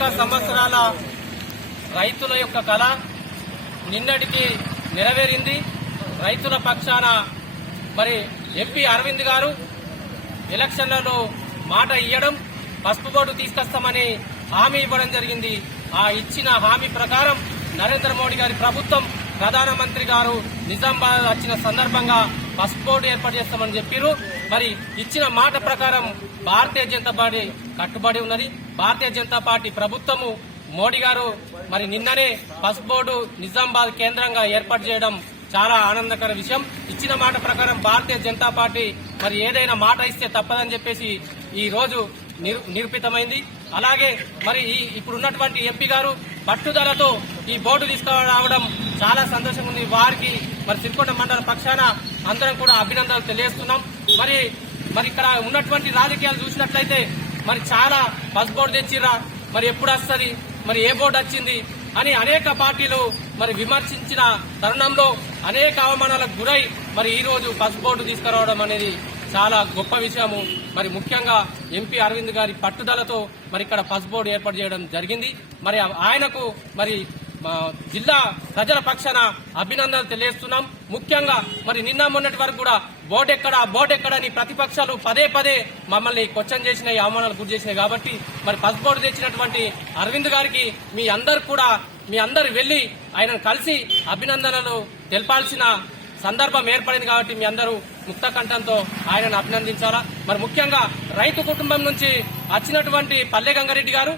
1 సంవత్సరాల రైతుల యొక్క కళ నిన్నటికి నెరవేరింది. రైతుల పక్షాన మరి ఎంపీ అరవింద్ గారు ఎలక్షన్లలో మాట ఇవ్వడం, పసుపు బోర్డు తీసుకొస్తామని హామీ ఇవ్వడం జరిగింది. ఆ ఇచ్చిన హామీ ప్రకారం నరేంద్ర మోడీ గారి ప్రభుత్వం, ప్రధానమంత్రి గారు నిజామాబాద్ వచ్చిన సందర్భంగా పసుపు బోర్డు ఏర్పాటు చేస్తామని చెప్పారు. మరి ఇచ్చిన మాట ప్రకారం భారతీయ జనతా పార్టీ కట్టుబడి ఉన్నది. భారతీయ జనతా పార్టీ ప్రభుత్వము మోడీ గారు మరి నిన్ననే పసుపు బోర్డు నిజామాబాద్ కేంద్రంగా ఏర్పాటు చేయడం చాలా ఆనందకర విషయం. ఇచ్చిన మాట ప్రకారం భారతీయ జనతా పార్టీ మరి ఏదైనా మాట ఇస్తే తప్పదని చెప్పేసి ఈ రోజు నిరూపితమైంది. అలాగే మరి ఇప్పుడున్నటువంటి ఎంపీ గారు పట్టుదలతో ఈ బోర్డు తీసుకురావడం చాలా సంతోషంగా ఉంది. వారికి మరి సిరికొండ మండల పక్షాన అందరం కూడా అభినందనలు తెలియజేస్తున్నాం. మరి ఇక్కడ ఉన్నటువంటి రాజకీయాలు చూసినట్లయితే మరి చాలా పసుపు బోర్డు తెచ్చిరా, మరి ఎప్పుడు వస్తుంది, మరి ఏ బోర్డు వచ్చింది అని అనేక పార్టీలు మరి విమర్శించిన తరుణంలో అనేక అవమానాలకు గురై మరి ఈ రోజు పసుపు బోర్డు తీసుకురావడం అనేది చాలా గొప్ప విషయము. మరి ముఖ్యంగా ఎంపీ అరవింద్ గారి పట్టుదలతో మరి ఇక్కడ పసుపు బోర్డు ఏర్పాటు చేయడం జరిగింది. మరి ఆయనకు మరి జిల్లా ప్రజల పక్షాన అభినందనలు తెలియజేస్తున్నాం. ముఖ్యంగా మరి నిన్న మొన్నటి వరకు కూడా బోర్డు ఎక్కడని ప్రతిపక్షాలు పదే పదే మమ్మల్ని క్వశ్చన్ చేసినాయి, అవమానాలు గురి చేసినాయి. కాబట్టి మరి పసుపు బోర్డు తెచ్చినటువంటి అరవింద్ గారికి మీ అందరు వెళ్లి ఆయనను కలిసి అభినందనలు తెలపాల్సిన సందర్భం ఏర్పడింది. కాబట్టి మీ అందరూ ముక్త కంఠంతో ఆయనను అభినందించాలా. మరి ముఖ్యంగా రైతు కుటుంబం నుంచి వచ్చినటువంటి పల్లె గంగారెడ్డి గారు